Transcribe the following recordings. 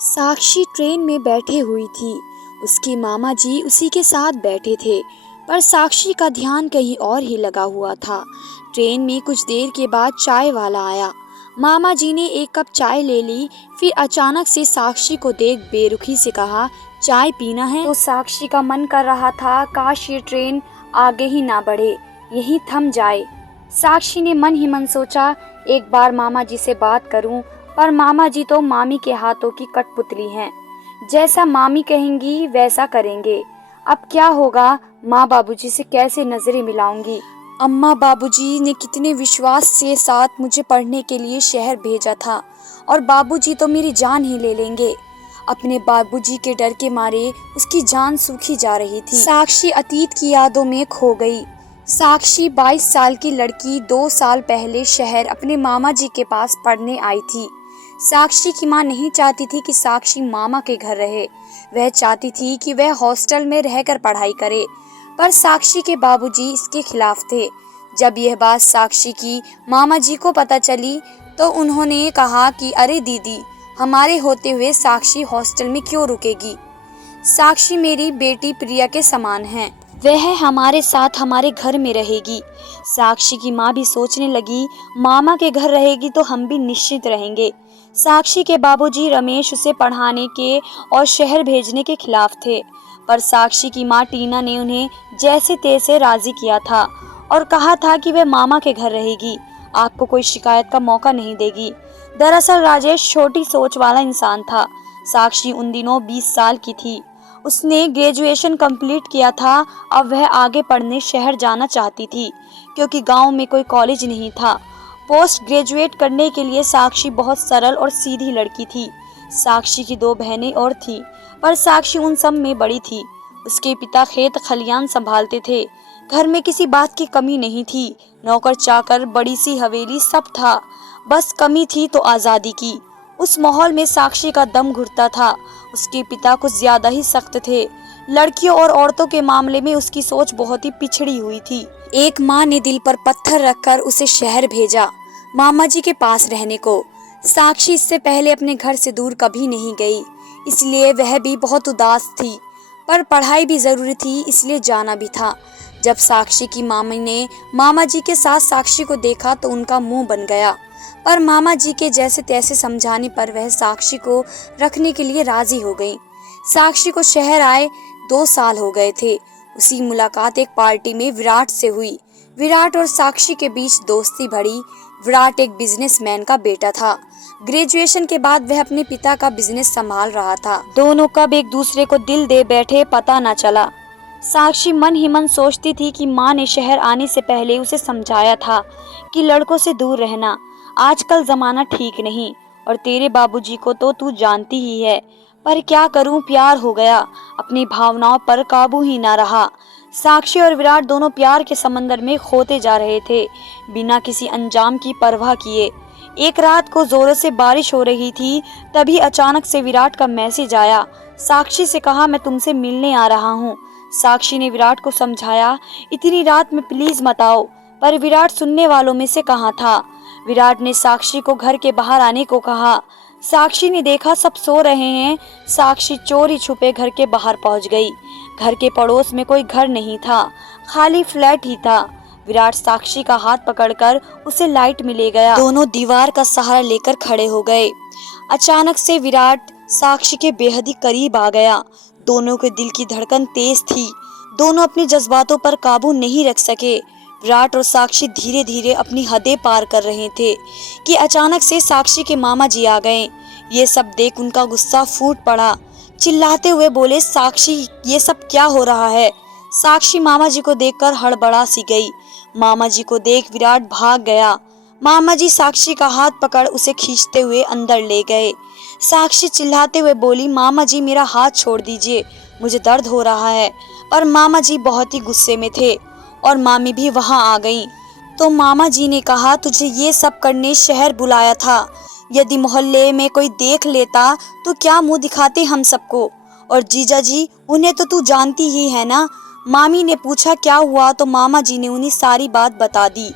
साक्षी train में बैठे हुई थी। उसके मामा जी उसी के साथ बैठे थे, पर साक्षी का ध्यान कहीं और ही लगा हुआ था। ट्रेन में कुछ देर के बाद चाय वाला आया। मामा जी ने एक कप चाय ले ली, फिर अचानक से साक्षी को देख बेरुखी से कहा, चाय पीना है? तो साक्षी का मन कर रहा था काश ये ट्रेन आगे ही ना बढ़े, यहीं थम जाए। साक्षी ने मन ही मन सोचा, एक बार मामा जी से बात करूं, पर मामा जी तो मामी के हाथों की कठपुतली हैं। जैसा मामी कहेंगी वैसा करेंगे। अब क्या होगा, माँ बाबूजी से कैसे नजरें मिलाऊंगी? अम्मा बाबूजी ने कितने विश्वास से साथ मुझे पढ़ने के लिए शहर भेजा था, और बाबूजी तो मेरी जान ही ले लेंगे। अपने बाबूजी के डर के मारे उसकी जान सूखी जा रही थी। साक्षी अतीत की यादों में खो गई। साक्षी 22 साल की लड़की 2 साल पहले शहर अपने मामा जी के पास पढ़ने आई थी। साक्षी की माँ नहीं चाहती थी कि साक्षी मामा के घर रहे। वह चाहती थी कि वह हॉस्टल में रहकर पढ़ाई करे, पर साक्षी के बाबूजी इसके खिलाफ थे। जब यह बात साक्षी की मामा जी को पता चली तो उन्होंने कहा कि अरे दीदी, हमारे होते हुए साक्षी हॉस्टल में क्यों रुकेगी? साक्षी मेरी बेटी प्रिया के समान है, वह हमारे साथ हमारे घर में रहेगी। साक्षी की माँ भी सोचने लगी, मामा के घर रहेगी तो हम भी निश्चित रहेंगे। साक्षी के बाबूजी रमेश उसे पढ़ाने के और शहर भेजने के खिलाफ थे, पर साक्षी की माँ टीना ने उन्हें जैसे तैसे राजी किया था और कहा था कि वह मामा के घर रहेगी, आपको कोई शिकायत का मौका नहीं देगी। दरअसल राजेश छोटी सोच वाला इंसान था। साक्षी उन दिनों 20 साल की थी। उसने ग्रेजुएशन कंप्लीट किया था। अब वह आगे पढ़ने शहर जाना चाहती थी, क्योंकि गांव में कोई कॉलेज नहीं था। पोस्ट ग्रेजुएट करने के लिए साक्षी बहुत सरल और सीधी लड़की थी। साक्षी की 2 बहनें और थी, पर साक्षी उन सब में बड़ी थी। उसके पिता खेत खलियान संभालते थे। घर में किसी बात की कमी नहीं थी। नौकर चाकर, बड़ी सी हवेली, सब था। बस कमी थी तो आज़ादी की। उस माहौल में साक्षी का दम घुटता था। उसके पिता कुछ ज्यादा ही सख्त थे। लड़कियों और औरतों के मामले में उसकी सोच बहुत ही पिछड़ी हुई थी। एक माँ ने दिल पर पत्थर रखकर उसे शहर भेजा, मामा जी के पास रहने को। साक्षी इससे पहले अपने घर से दूर कभी नहीं गई, इसलिए वह भी बहुत उदास थी। पर पढ़ाई भी जरूरी थी, इसलिए जाना भी था। जब साक्षी की मामी ने मामा जी के साथ साक्षी को देखा तो उनका मुंह बन गया, पर मामा जी के जैसे तैसे समझाने पर वह साक्षी को रखने के लिए राजी हो गई। साक्षी को शहर आए 2 साल हो गए थे। उसी मुलाकात एक पार्टी में विराट से हुई। विराट और साक्षी के बीच दोस्ती बढ़ी। विराट एक बिजनेसमैन का बेटा था। ग्रेजुएशन के बाद वह अपने पिता का बिजनेस संभाल रहा था। दोनों कब एक दूसरे को दिल दे बैठे पता न चला। साक्षी मन ही मन सोचती थी कि माँ ने शहर आने से पहले उसे समझाया था कि लड़कों से दूर रहना, आजकल जमाना ठीक नहीं, और तेरे बाबूजी को तो तू जानती ही है। पर क्या करूं, प्यार हो गया, अपनी भावनाओं पर काबू ही ना रहा। साक्षी और विराट दोनों प्यार के समंदर में खोते जा रहे थे, बिना किसी अंजाम की परवाह किए। एक रात को जोरों से बारिश हो रही थी, तभी अचानक से विराट का मैसेज आया। साक्षी से कहा, मैं तुमसे मिलने आ रहा हूँ। साक्षी ने विराट को समझाया, इतनी रात में प्लीज मत आओ, पर विराट सुनने वालों में से कहाँ था। विराट ने साक्षी को घर के बाहर आने को कहा। साक्षी ने देखा सब सो रहे हैं। साक्षी चोरी छुपे घर के बाहर पहुंच गई। घर के पड़ोस में कोई घर नहीं था, खाली फ्लैट ही था। विराट साक्षी का हाथ पकड़कर उसे लाइट में ले गया। दोनों दीवार का सहारा लेकर खड़े हो गए। अचानक से विराट साक्षी के बेहद ही करीब आ गया। दोनों के दिल की धड़कन तेज थी। दोनों अपने जज्बातों पर काबू नहीं रख सके। विराट और साक्षी धीरे धीरे अपनी हदें पार कर रहे थे कि अचानक से साक्षी के मामा जी आ गए। ये सब देख उनका गुस्सा फूट पड़ा। चिल्लाते हुए बोले, साक्षी ये सब क्या हो रहा है? साक्षी मामा जी को देखकर हड़बड़ा सी गई। मामा जी को देख विराट भाग गया। मामा जी साक्षी का हाथ पकड़ उसे खींचते हुए अंदर ले गए। साक्षी चिल्लाते हुए बोली, मामा जी मेरा हाथ छोड़ दीजिए, मुझे दर्द हो रहा है। पर मामा जी बहुत ही गुस्से में थे और मामी भी वहां आ गईं। तो मामा जी ने कहा, तुझे ये सब करने शहर बुलाया था। यदि मोहल्ले में कोई देख लेता तो क्या मुंह दिखाते हम सबको? और जीजा जी, उन्हें तो तू जानती ही है ना। मामी ने पूछा क्या हुआ, तो मामा जी ने उन्हें सारी बात बता दी।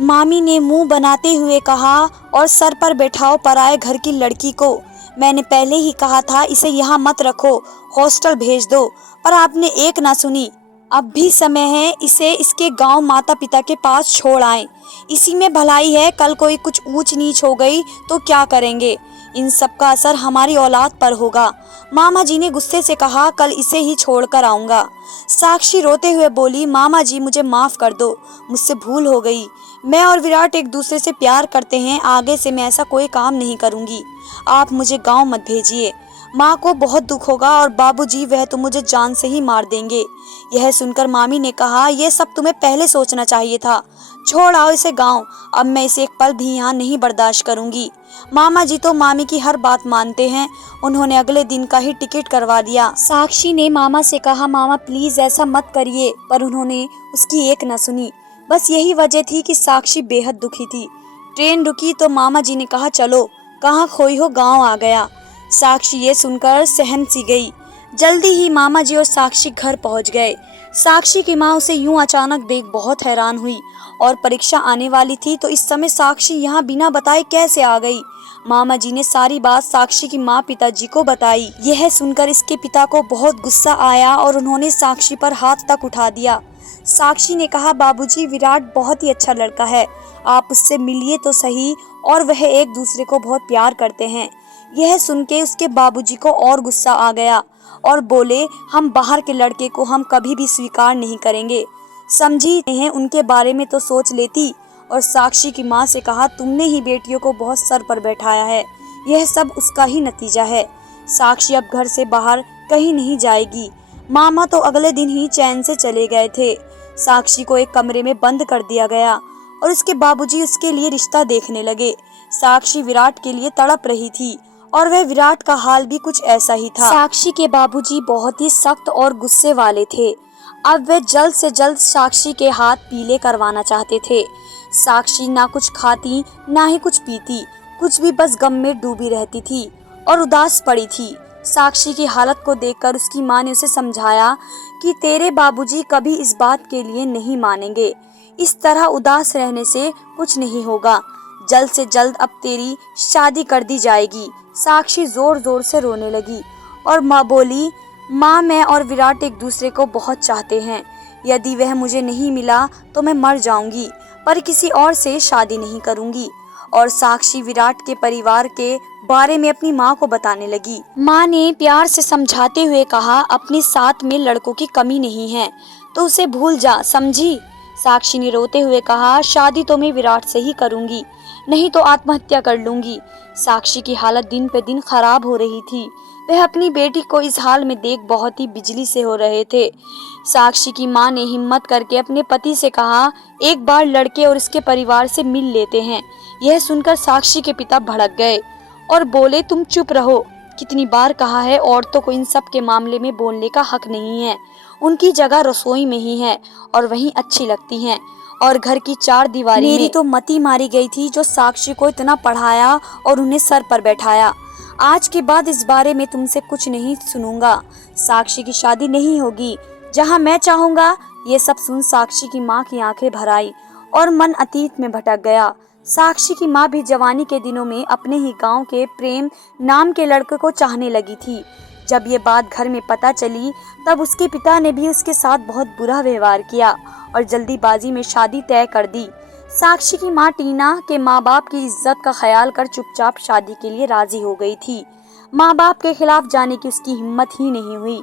मामी ने मुंह बनाते हुए कहा, और सर पर बैठाओ पराए घर की लड़की को। मैंने पहले ही कहा था इसे यहाँ मत रखो, हॉस्टल भेज दो, पर आपने एक ना सुनी। अब भी समय है, इसे इसके गांव माता पिता के पास छोड़ आए। इसी में भलाई है, कल कोई कुछ ऊंच नीच हो गई तो क्या करेंगे? इन सब का असर हमारी औलाद पर होगा। मामा जी ने गुस्से से कहा, कल इसे ही छोड़कर आऊंगा। साक्षी रोते हुए बोली, मामा जी मुझे माफ कर दो, मुझसे भूल हो गई। मैं और विराट एक दूसरे से प्यार करते हैं, आगे से मैं ऐसा कोई काम नहीं करूंगी। आप मुझे गांव मत भेजिए। माँ को बहुत दुख होगा और बाबूजी वह तो मुझे जान से ही मार देंगे। यह सुनकर मामी ने कहा, यह सब तुम्हें पहले सोचना चाहिए था। छोड़ आओ इसे गांव, अब मैं इसे एक पल भी यहाँ नहीं बर्दाश्त करूंगी। मामा जी तो मामी की हर बात मानते हैं। उन्होंने अगले दिन का ही टिकट करवा दिया। साक्षी ने मामा से कहा, मामा प्लीज ऐसा मत करिए, पर उन्होंने उसकी एक न सुनी। बस यही वजह थी कि साक्षी बेहद दुखी थी। ट्रेन रुकी तो मामा जी ने कहा, चलो कहाँ खोई हो, गाँव आ गया। साक्षी ये सुनकर सहम सी गई। जल्दी ही मामा जी और साक्षी घर पहुंच गए। साक्षी की माँ उसे यूं अचानक देख बहुत हैरान हुई और परीक्षा आने वाली थी, तो इस समय साक्षी यहाँ बिना बताए कैसे आ गई? मामा जी ने सारी बात साक्षी की माँ पिताजी को बताई। यह सुनकर इसके पिता को बहुत गुस्सा आया और उन्होंने साक्षी पर हाथ तक उठा दिया। साक्षी ने कहा, बाबूजी विराट बहुत ही अच्छा लड़का है, आप उससे मिलिए तो सही, और वह एक दूसरे को बहुत प्यार करते हैं। यह सुन के उसके बाबूजी को और गुस्सा आ गया और बोले, हम बाहर के लड़के को हम कभी भी स्वीकार नहीं करेंगे। समझी हैं, उनके बारे में तो सोच लेती। और साक्षी की माँ से कहा, तुमने ही बेटियों को बहुत सर पर बैठाया है, यह सब उसका ही नतीजा है। साक्षी अब घर से बाहर कहीं नहीं जाएगी। मामा तो अगले दिन ही चैन से चले गए थे। साक्षी को एक कमरे में बंद कर दिया गया और उसके बाबूजी उसके लिए रिश्ता देखने लगे। साक्षी विराट के लिए तड़प रही थी और वह विराट का हाल भी कुछ ऐसा ही था। साक्षी के बाबूजी बहुत ही सख्त और गुस्से वाले थे। अब वे जल्द से जल्द साक्षी के हाथ पीले करवाना चाहते थे। साक्षी ना कुछ खाती ना ही कुछ पीती, कुछ भी बस गम में डूबी रहती थी और उदास पड़ी थी। साक्षी की हालत को देखकर उसकी माँ ने उसे समझाया कि तेरे बाबूजी कभी इस बात के लिए नहीं मानेंगे। इस तरह उदास रहने से कुछ नहीं होगा, जल्द से जल्द अब तेरी शादी कर दी जाएगी। साक्षी जोर जोर से रोने लगी और माँ बोली, माँ मैं और विराट एक दूसरे को बहुत चाहते हैं। यदि वह मुझे नहीं मिला तो मैं मर जाऊंगी, पर किसी और से शादी नहीं करूंगी। और साक्षी विराट के परिवार के बारे में अपनी माँ को बताने लगी। माँ ने प्यार से समझाते हुए कहा, अपने साथ में लड़कों की कमी नहीं है तो उसे भूल जा, समझी? साक्षी ने रोते हुए कहा, शादी तो मैं विराट से ही करूंगी, नहीं तो आत्महत्या कर लूंगी। साक्षी की हालत दिन पे दिन खराब हो रही थी। वह अपनी बेटी को इस हाल में देख बहुत ही बिजली से हो रहे थे। साक्षी की माँ ने हिम्मत करके अपने पति से कहा, एक बार लड़के और इसके परिवार से मिल लेते हैं। यह सुनकर साक्षी के पिता भड़क गए और बोले, तुम चुप रहो, कितनी बार कहा है, औरतों को इन सब के मामले में बोलने का हक नहीं है। उनकी जगह रसोई में ही है और वहीं अच्छी लगती हैं, और घर की चार दीवारी मेरी तो मती मारी गई थी जो साक्षी को इतना पढ़ाया और उन्हें सर पर बैठाया। आज के बाद इस बारे में तुमसे कुछ नहीं सुनूंगा। साक्षी की शादी नहीं होगी जहां मैं चाहूंगा। ये सब सुन साक्षी की माँ की आंखें भर आई और मन अतीत में भटक गया। साक्षी की माँ भी जवानी के दिनों में अपने ही गांव के प्रेम नाम के लड़के को चाहने लगी थी। जब ये बात घर में पता चली तब उसके पिता ने भी उसके साथ बहुत बुरा व्यवहार किया और जल्दीबाजी में शादी तय कर दी। साक्षी की माँ टीना के माँ बाप की इज्जत का ख्याल कर चुपचाप शादी के लिए राजी हो गई थी। माँ बाप के खिलाफ जाने की उसकी हिम्मत ही नहीं हुई।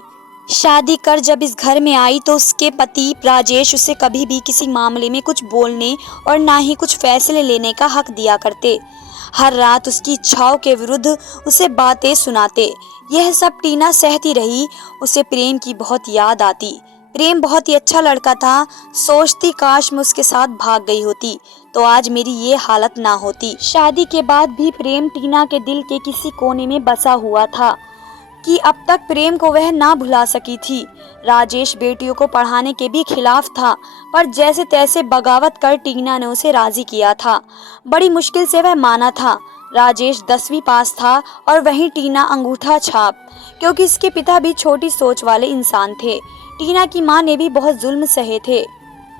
शादी कर जब इस घर में आई तो उसके पति राजेश उसे कभी भी किसी मामले में कुछ बोलने और ना ही कुछ फैसले लेने का हक दिया करते। हर रात उसकी इच्छाओं के विरुद्ध उसे बातें सुनाते। यह सब टीना सहती रही। उसे प्रेम की बहुत याद आती। प्रेम बहुत ही अच्छा लड़का था। सोचती काश मैं उसके साथ भाग गई होती तो आज मेरी ये हालत ना होती। शादी के बाद भी प्रेम टीना के दिल के किसी कोने में बसा हुआ था कि अब तक प्रेम को वह ना भुला सकी थी। राजेश बेटियों को पढ़ाने के भी खिलाफ था, पर जैसे तैसे बगावत कर टीना ने उसे राजी किया था। बड़ी मुश्किल से वह माना था। राजेश 10वीं पास था और वहीं टीना अंगूठा छाप, क्योंकि इसके पिता भी छोटी सोच वाले इंसान थे। टीना की माँ ने भी बहुत जुल्म सहे थे।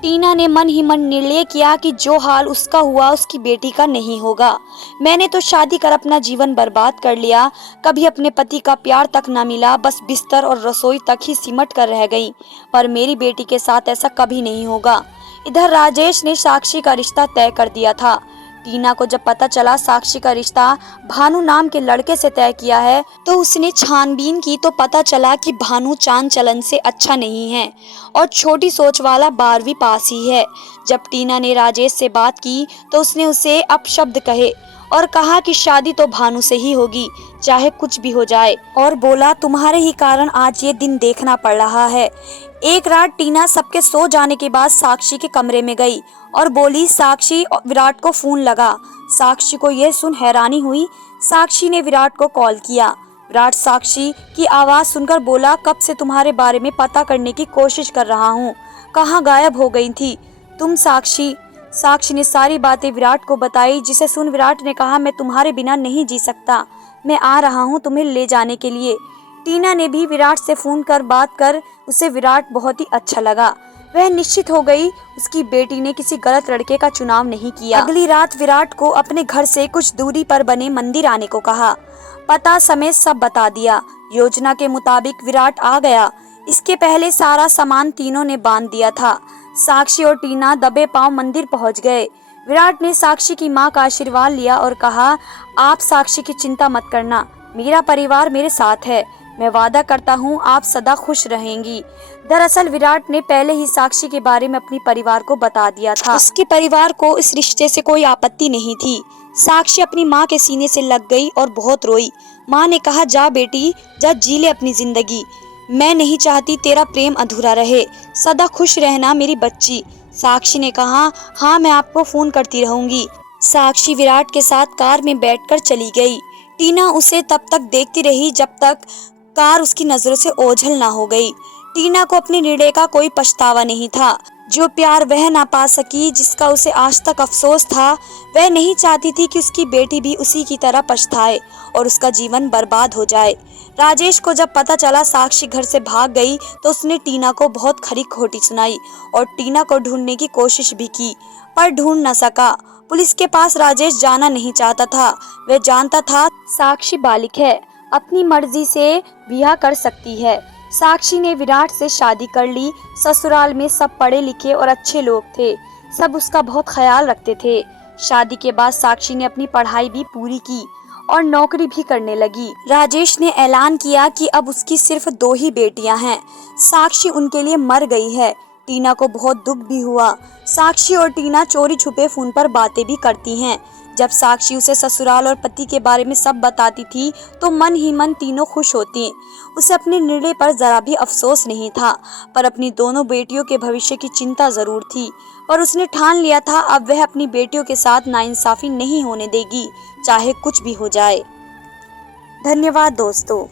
टीना ने मन ही मन निर्णय किया कि जो हाल उसका हुआ उसकी बेटी का नहीं होगा। मैंने तो शादी कर अपना जीवन बर्बाद कर लिया, कभी अपने पति का प्यार तक न मिला, बस बिस्तर और रसोई तक ही सिमट कर रह गई। पर मेरी बेटी के साथ ऐसा कभी नहीं होगा। इधर राजेश ने साक्षी का रिश्ता तय कर दिया था। टीना को जब पता चला साक्षी का रिश्ता भानु नाम के लड़के से तय किया है, तो उसने छानबीन की तो पता चला कि भानु चाल चलन से अच्छा नहीं है और छोटी सोच वाला 12वीं पास ही है। जब टीना ने राजेश से बात की तो उसने उसे अपशब्द कहे और कहा कि शादी तो भानु से ही होगी, चाहे कुछ भी हो जाए, और बोला तुम्हारे ही कारण आज ये दिन देखना पड़ रहा है। एक रात टीना सबके सो जाने के बाद साक्षी के कमरे में गई और बोली साक्षी, विराट को फोन लगा। साक्षी को यह सुन हैरानी हुई। साक्षी ने विराट को कॉल किया। विराट साक्षी की आवाज सुनकर बोला कब से तुम्हारे बारे में पता करने की कोशिश कर रहा हूँ, कहाँ गायब हो गई थी तुम साक्षी। साक्षी ने सारी बातें विराट को बताई, जिसे सुन विराट ने कहा मैं तुम्हारे बिना नहीं जी सकता, मैं आ रहा हूँ तुम्हें ले जाने के लिए। टीना ने भी विराट से फोन कर बात कर उसे विराट बहुत ही अच्छा लगा। वह निश्चित हो गई उसकी बेटी ने किसी गलत लड़के का चुनाव नहीं किया। अगली रात विराट को अपने घर से कुछ दूरी पर बने मंदिर आने को कहा। पता समय सब बता दिया। योजना के मुताबिक विराट आ गया। इसके पहले सारा सामान तीनों ने बांध दिया था। साक्षी और टीना दबे पांव मंदिर पहुंच गए। विराट ने साक्षी की मां का आशीर्वाद लिया और कहा आप साक्षी की चिंता मत करना, मेरा परिवार मेरे साथ है, मैं वादा करता हूँ आप सदा खुश रहेंगी। दरअसल विराट ने पहले ही साक्षी के बारे में अपने परिवार को बता दिया था। उसके परिवार को इस रिश्ते से कोई आपत्ति नहीं थी। साक्षी अपनी माँ के सीने से लग गई और बहुत रोई। माँ ने कहा जा बेटी, जा जी ले अपनी जिंदगी, मैं नहीं चाहती तेरा प्रेम अधूरा रहे, सदा खुश रहना मेरी बच्ची। साक्षी ने कहा हाँ मैं आपको फोन करती रहूंगी। साक्षी विराट के साथ कार में बैठकर चली गई। टीना उसे तब तक देखती रही जब तक कार उसकी नजरों से ओझल ना हो गई। टीना को अपने निर्णय का कोई पछतावा नहीं था। जो प्यार वह ना पा सकी, जिसका उसे आज तक अफसोस था, वह नहीं चाहती थी कि उसकी बेटी भी उसी की तरह पछताए और उसका जीवन बर्बाद हो जाए। राजेश को जब पता चला साक्षी घर से भाग गई तो उसने टीना को बहुत खरी खोटी सुनाई और टीना को ढूंढने की कोशिश भी की, पर ढूंढ न सका। पुलिस के पास राजेश जाना नहीं चाहता था। वह जानता था साक्षी बालिक है, अपनी मर्जी से ब्याह कर सकती है। साक्षी ने विराट से शादी कर ली। ससुराल में सब पढ़े लिखे और अच्छे लोग थे, सब उसका बहुत ख्याल रखते थे। शादी के बाद साक्षी ने अपनी पढ़ाई भी पूरी की और नौकरी भी करने लगी। राजेश ने ऐलान किया कि अब उसकी सिर्फ 2 ही बेटियां हैं। साक्षी उनके लिए मर गई है। टीना को बहुत दुख भी हुआ। साक्षी और टीना चोरी छुपे फोन पर बातें भी करती हैं। जब साक्षी उसे ससुराल और पति के बारे में सब बताती थी तो मन ही मन तीनों खुश होती। उसे अपने निर्णय पर जरा भी अफसोस नहीं था, पर अपनी दोनों बेटियों के भविष्य की चिंता जरूर थी। पर उसने ठान लिया था अब वह अपनी बेटियों के साथ नाइंसाफी नहीं होने देगी, चाहे कुछ भी हो जाए। धन्यवाद दोस्तों।